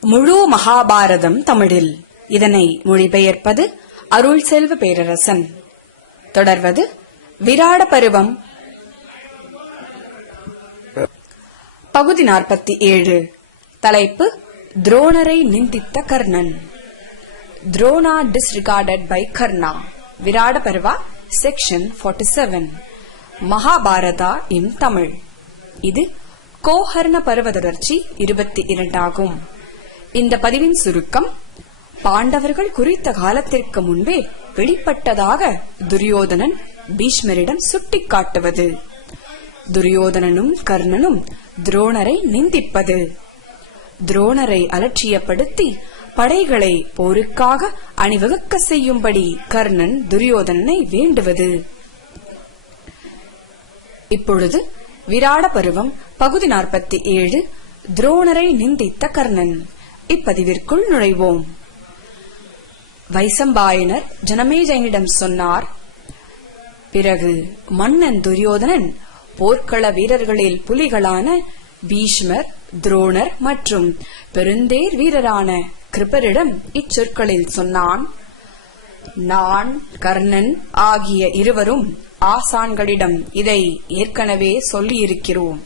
முழு மகாபாரதம் தமிழில். இதனை மொழிபெயர்ப்பது அருள் செல்வ பேரரசன். தொடர்வது விராட பருவம். பகுதி நாற்பத்தி ஏழு. தலைப்பு துரோணரை நிந்தித்த Karnan. Drona disregarded by Karna. Virata Parva? Section 47 seven Mahabharata in Tamil. இது கோஹர்ண பருவ தொடர்ச்சி இருபத்தி இரண்டாகும். இந்த பதிவின் சுருக்கம் பாண்டவர்கள் குறித்த காலத்திற்கு முன்பே வெளிப்பட்டதாக துரியோதனன் பீஷ்மரிடம் சுட்டிக்காட்டுவது. துரியோதனனும் கர்ணனும் துரோணரை நிந்திப்பது. துரோணரை அலட்சியப்படுத்தி படைகளை போருக்காக அணிவகுக்க செய்யும்படி கர்ணன் துரியோதனனை வேண்டுவது. இப்பொழுது விராட பருவம் பகுதி நாற்பத்தி ஏழு துரோணரை நிந்தித்த கர்ணன். இப்பதிவிற்குள் நுழைவோம். வைசம்பாயனர் ஜனமேஜயனிடம் சொன்னார் பிறகு மன்னன் துரியோதனன் போர்க்கள வீரர்களில் புலிகளான பீஷ்மர் துரோணர் மற்றும் பெருந்தேர் வீரரான கிருபரிடம் இச்சொற்களில் சொன்னான் நான் கர்ணன் ஆகிய இருவரும் ஆசான்களிடம் இதை ஏற்கனவே சொல்லியிருக்கிறோம்.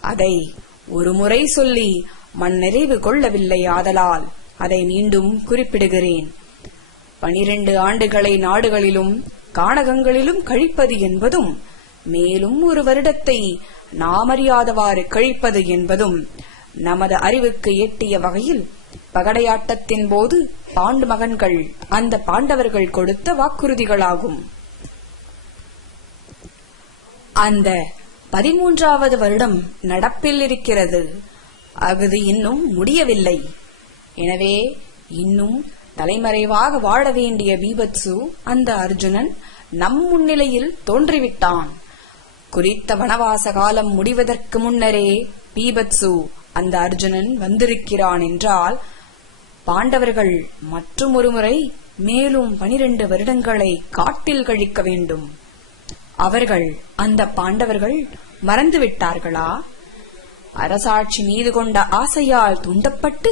அதை ஒருமுறை சொல்லி மண்ணெறிவு கொள்ளவில்லை ஆதலால் அதை மீண்டும் குறிப்பிடுகிறேன். பனிரெண்டு ஆண்டுகளை நாடுகளிலும் காணகங்களிலும் கழிப்பது என்பதும் மேலும் ஒரு வருடத்தை நாமறியாதவாறு கழிப்பது என்பதும் நமது அறிவுக்கு எட்டிய வகையில் பகடையாட்டத்தின் போது பாண்டு மகன்கள் அந்த பாண்டவர்கள் கொடுத்த வாக்குறுதிகளாகும். அந்த பதிமூன்றாவது வருடம் நடப்பில் இருக்கிறது. அது இன்னும் முடியவில்லை. எனவே இன்னும் தலைமறைவாக வாழ வேண்டிய பீபத்சு அந்த அர்ஜுனன் நம் முன்னிலையில் தோன்றிவிட்டான். குறித்த வனவாச காலம் முடிவதற்கு முன்னரே பீபத்சு அந்த அர்ஜுனன் வந்திருக்கிறான் என்றால் பாண்டவர்கள் மற்றும் ஒருமுறை மேலும் பனிரெண்டு வருடங்களை காட்டில் கழிக்க வேண்டும். அவர்கள் அந்த பாண்டவர்கள் மறந்துவிட்டார்களா? அரசாட்சி மீது கொண்ட ஆசையால் தூண்டப்பட்டு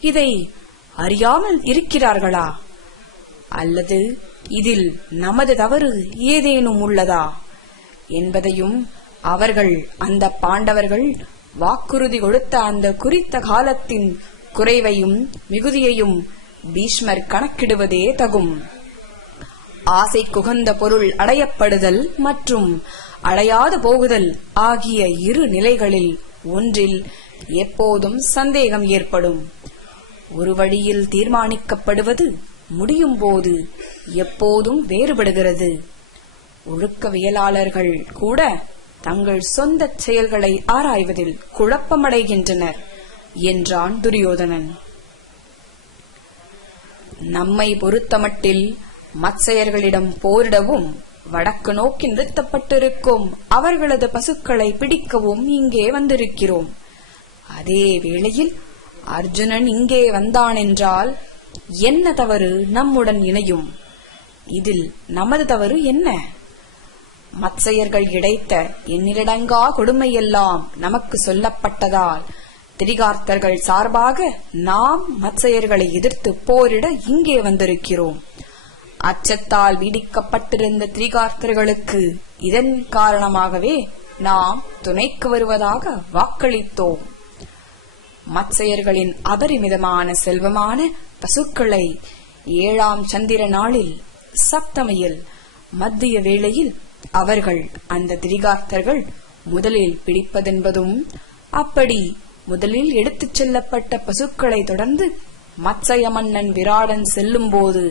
இதை அறியாமல் இருக்கிறார்களா? அல்லது இதில் நமது தவறு ஏதேனும் உள்ளதா? என்பதையும் அவர்கள் அந்த பாண்டவர்கள் வாக்குறுதி கொடுத்த அந்த குறித்த காலத்தின் குறைவையும் மிகுதியையும் பீஷ்மர் கணக்கிடுவதே தகும். ஆசை குகந்த பொருள் அடையப்படுதல் மற்றும் அடையாது போகுதல் ஆகிய இரு நிலைகளில் ஒன்றில் எப்போதும் சந்தேகம் ஏற்படும். ஒரு வழியில் தீர்மானிக்கப்படுவது முடியும் போது எப்போதும் வேறுபடுகிறது. ஒழுக்கவியலாளர்கள் கூட தங்கள் சொந்த செயல்களை ஆராய்வதில் குழப்பமடைகின்றனர் என்றான் துரியோதனன். நம்மை பொறுத்தமட்டில் மத்சயர்களிடம் போரிடவும் வடக்கு நோக்கி நிறுத்தப்பட்டிருக்கும். அவர்களது பசுக்களை பிடிக்கவும் இங்கே வந்திருக்கிறோம். அதே வேளையில் அர்ஜுனன் இங்கே வந்தானென்றால் என்ன தவறு நம்முடன் இணையும்? இதில் நமது தவறு என்ன? மத்சையர்கள் இடைத்த எண்ணிலடங்கா கொடுமையெல்லாம் நமக்கு சொல்லப்பட்டதால் திரிகார்த்தர்கள் சார்பாக நாம் மத்சையர்களை எதிர்த்து போரிட இங்கே வந்திருக்கிறோம். அச்சத்தால் வீடிக்கப்பட்டிருந்த திரிகார்த்தர்களுக்கு இதன் காரணமாகவே நாம் துணைக்கு வருவதாக வாக்களித்தோம். மத்சயர்களின் அபரிமிதமான செல்வமான பசுக்களை ஏழாம் சந்திர நாளில் சப்தமியில் மத்திய வேளையில் அவர்கள் அந்த திரிகார்த்தர்கள் முதலில் பிடிப்பதென்பதும் அப்படி முதலில் எடுத்துச் செல்லப்பட்ட பசுக்களை தொடர்ந்து மத்சய மன்னன் விராடன் செல்லும்போது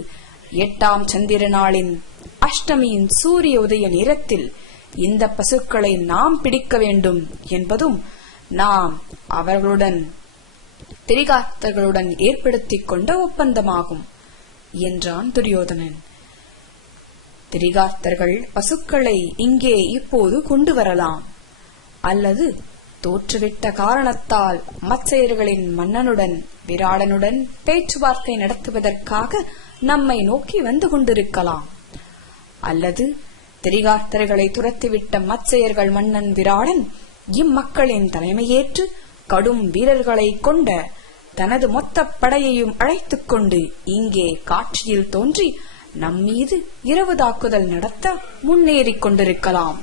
எட்டாம் சந்திர நாளின் அஷ்டமியின் சூரிய உதய நேரத்தில் இந்த பசுக்களை நாம் பிடிக்க வேண்டும் என்பதும் நாம் அவர்களுடன் திரிகார்த்தர்களுடன் ஏற்படுத்திக் கொண்ட ஒப்பந்தமாகும் என்றான் துரியோதனன். திரிகார்த்தர்கள் பசுக்களை இங்கே இப்போது கொண்டு வரலாம். அல்லது தோற்றுவிட்ட காரணத்தால் மத்சயர்களின் மன்னனுடன் விராடனுடன் பேச்சுவார்த்தை நடத்துவதற்காக நம்மை நோக்கி வந்து கொண்டிருக்கலாம். அல்லது திரிகார்த்தர்களை துரத்திவிட்ட மச்சையர்கள் மன்னன் விராடன் இம்மக்களின் தலைமையேற்று கடும் வீரர்களை கொண்ட தனது மொத்த படையையும் அழைத்துக் கொண்டு இங்கே காட்சியில் தோன்றி நம்மீது இரவு தாக்குதல் நடத்த முன்னேறிக் கொண்டிருக்கலாம்.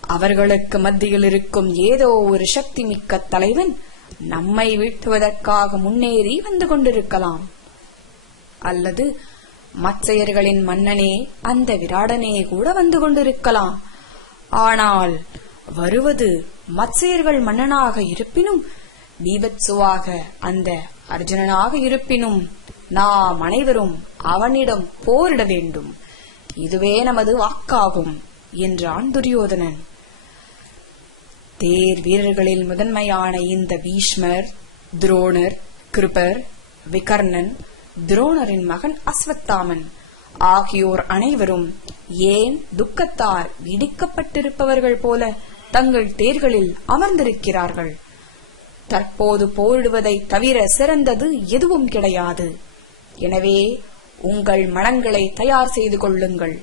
அவர்களுக்கு மத்தியில் இருக்கும் ஏதோ ஒரு சக்தி மிக்க தலைவன் நம்மை வீழ்த்துவதற்காக முன்னேறி வந்து கொண்டிருக்கலாம். அல்லது மச்சையர்களின் மன்னனே அந்த விராடனே கூட வந்து கொண்டிருக்கலாம். ஆனால் வருவது மச்சையர்கள் மன்னனாக இருப்பினும் பீபத்சுவாக அந்த அர்ஜுனனாக இருப்பினும் நாம் அனைவரும் அவனிடம் போரிட வேண்டும். இதுவே நமது வாக்காகும் என்றான் துரியோதனன். தேர் வீரர்களில் முதன்மையான இந்த பீஷ்மர் துரோணர் கிருபர் விகர்ணன் துரோணரின் மகன் அஸ்வத்தாமன். ஆகியோர் அனைவரும் ஏன் துக்கத்தால் இடிக்கப்பட்டிருப்பவர்கள் போல தங்கள் தேர்களில் அமர்ந்திருக்கிறார்கள்? தற்போது போரிடுவதை தவிர சிறந்தது எதுவும் கிடையாது. எனவே உங்கள் மனங்களை தயார் செய்து கொள்ளுங்கள்.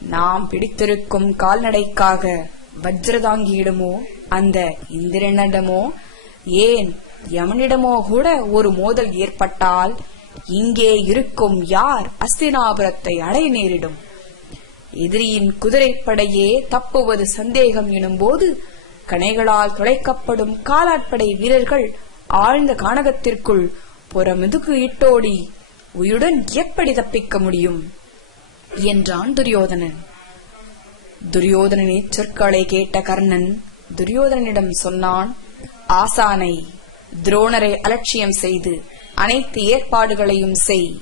நாம் பிடித்திருக்கும் கால்நடைக்காக வஜ்ரதாங்கியிடமோ அந்த இந்திரனிடமோ? ஏன் யமனிடமோ கூட ஒரு மோதல் ஏற்பட்டால் இங்கே இருக்கும் யார் அஸ்தினாபுரத்தை அடைய நேரிடும்? எதிரியின் குதிரைப்படையே தப்புவது சந்தேகம் எனும்போது கணைகளால் துளைக்கப்படும் காலாட்படை வீரர்கள் ஆழ்ந்த கானகத்திற்குள் புறமுதுகு இட்டோடி உயிருடன் எப்படி தப்பிக்க முடியும்? என்றான் துரியோதனன். துரியோதனனின் சொற்களை கேட்ட கர்ணன் துரியோதனனிடம் சொன்னான் ஆசானை துரோணரை அலட்சியம் செய்து அனைத்து ஏற்பாடுகளையும் செய்.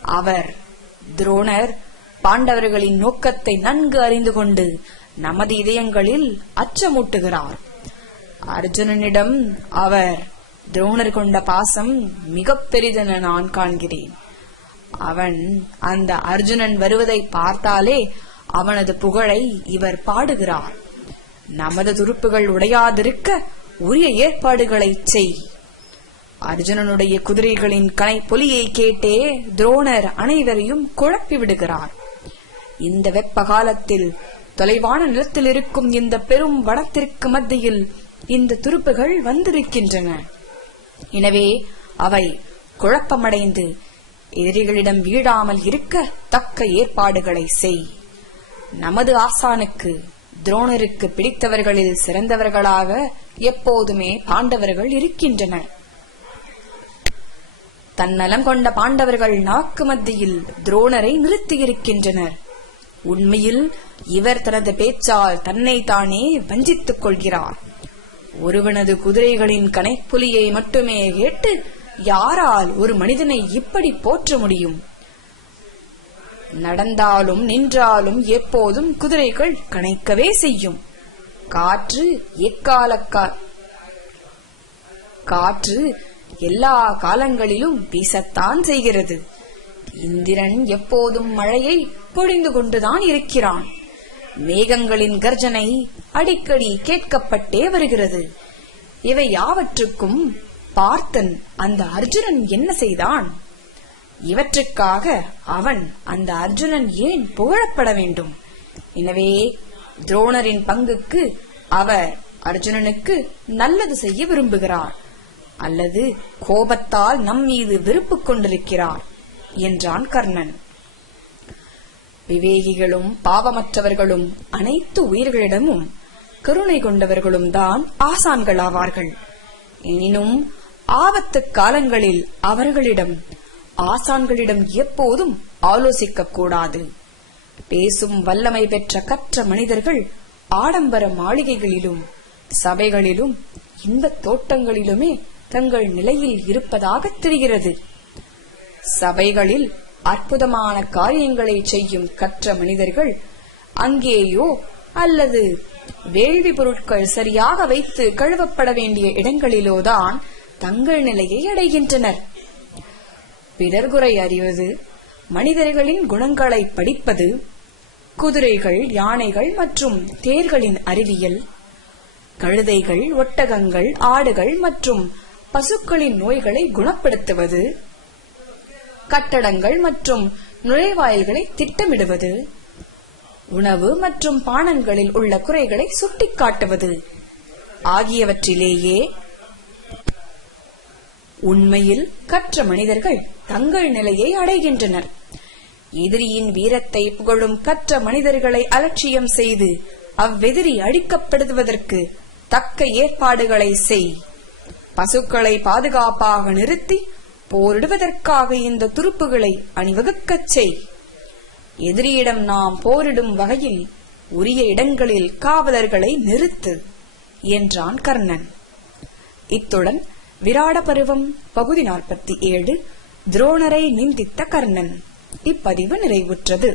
அவர் துரோணர் பாண்டவர்களின் நோக்கத்தை நன்கு அறிந்து கொண்டு நமது இதயங்களில் அச்சமூட்டுகிறார். அர்ஜுனனிடம் அவர் துரோணர் கொண்ட பாசம் மிக பெரிதென நான் காண்கிறேன். அவன் அந்த அர்ஜுனன் வருவதை பார்த்தாலே அவனது புகழை இவர் பாடுகிறார். நமது துருப்புகள் உடையாதிருக்க உரிய ஏற்பாடுகளை செய். அர்ஜுனனுடைய குதிரைகளின் கனை பொலியை கேட்டே துரோணர் அனைவரையும் குழப்பி விடுகிறார். இந்த வெப்ப காலத்தில் தொலைவான நிலத்தில் இருக்கும் இந்த பெரும் வனத்திற்கு மத்தியில் இந்த துருப்புகள் வந்திருக்கின்றன. எனவே அவை குழப்பமடைந்து எதிரிகளிடம் வீழாமல் இருக்க தக்க ஏற்பாடுகளை செய். நமது ஆசானுக்கு துரோணருக்கு பிடித்தவர்களில் சிறந்தவர்களாக எப்போதுமே பாண்டவர்கள் இருக்கின்றனர். தன்னலம் கொண்ட பாண்டவர்கள் நாக்கு மத்தியில் துரோணரை நிறுத்தியிருக்கின்றனர். உண்மையில் இவர் தனது பேச்சால் தன்னை தானே வஞ்சித்துக் கொள்கிறார். ஒருவனது குதிரைகளின் கனைப்புலியை மட்டுமே கேட்டு யாரால் ஒரு மனிதனை இப்படி போற்ற முடியும்? நடந்தாலும் நின்றாலும் எப்போதும் குதிரைகள் கனைக்கவே செய்யும். காற்று எக்காலக்கா காற்று எல்லா காலங்களிலும் வீசத்தான் செய்கிறது. இந்திரன் எப்போதும் மழையை பொழிந்து கொண்டுதான் இருக்கிறான். மேகங்களின் கர்ஜனை அடிக்கடி கேட்கப்பட்டே வருகிறது. இவை யாவற்றுக்கும் பார்த்தன் அந்த அர்ஜுனன் என்ன செய்தான்? இவற்றுக்காக அவன் அந்த அர்ஜுனன் ஏன் புகழப்பட வேண்டும்? எனவே துரோணரின் பங்குக்கு அவர் அர்ஜுனனுக்கு நல்லது செய்ய விரும்புகிறார். அல்லது கோபத்தால் நம் மீது வெறுப்பு கொண்டிருக்கிறார் என்றான் கர்ணன். விவேகிகளும் பாவமற்றவர்களும் அனைத்து உயிர்களிடமும் கருணை கொண்டவர்களும் தான் ஆசான்களாவார்கள். எனினும் ஆபத்து காலங்களில் அவர்களிடம் ஆசான்களிடம் எப்போதும் ஆலோசிக்க கூடாது பேசும் வல்லமை பெற்ற கற்ற மனிதர்கள் ஆடம்பர மாளிகைகளிலும் சபைகளிலும் இன்பத் தோட்டங்களிலுமே தங்கள் நிலையில் இருப்பதாக தெரிகிறது. சபைகளில் அற்புதமான காரியங்களை செய்யும் கற்ற மனிதர்கள் அங்கேயோ அல்லது வேள்வி பொருட்கள் சரியாக வைத்து கழுவப்பட வேண்டிய இடங்களிலோதான் தங்கள் நிலையை அடைகின்றனர். பிறர்குறை அறிவது மனிதர்களின் குணங்களை படிப்பது குதிரைகள் யானைகள் மற்றும் தேர்களின் அறிவியல் கழுதைகள் ஒட்டகங்கள் ஆடுகள் மற்றும் பசுக்களின் நோய்களை குணப்படுத்துவது கட்டடங்கள் மற்றும் நுழைவாயில்களை திட்டமிடுவது உணவு மற்றும் பானங்களில் உள்ள குறைகளை சுட்டிக்காட்டுவது ஆகியவற்றிலேயே உண்மையில் கற்ற மனிதர்கள் தங்கள் நிலையை அடைகின்றனர். எதிரியின் வீரத்தை புகழும் கற்ற மனிதர்களை அலட்சியம் செய்து அவ்வெதிரி அழிக்கப்படுவதற்கு தக்க ஏற்பாடுகளை செய். பசுக்களை பாதுகாப்பாக நிறுத்தி போரிடுவதற்காக இந்த துருப்புகளை அணிவகுக்கச் செய். எதிரியிடம் நாம் போரிடும் வகையில் உரிய இடங்களில் காவலர்களை நிறுத்து என்றான் கர்ணன். இத்துடன் விராட பருவம் பகுதி நாற்பத்தி ஏழு துரோணரை நிந்தித்த கர்ணன். இப்பதிவு நிறைவுற்றது.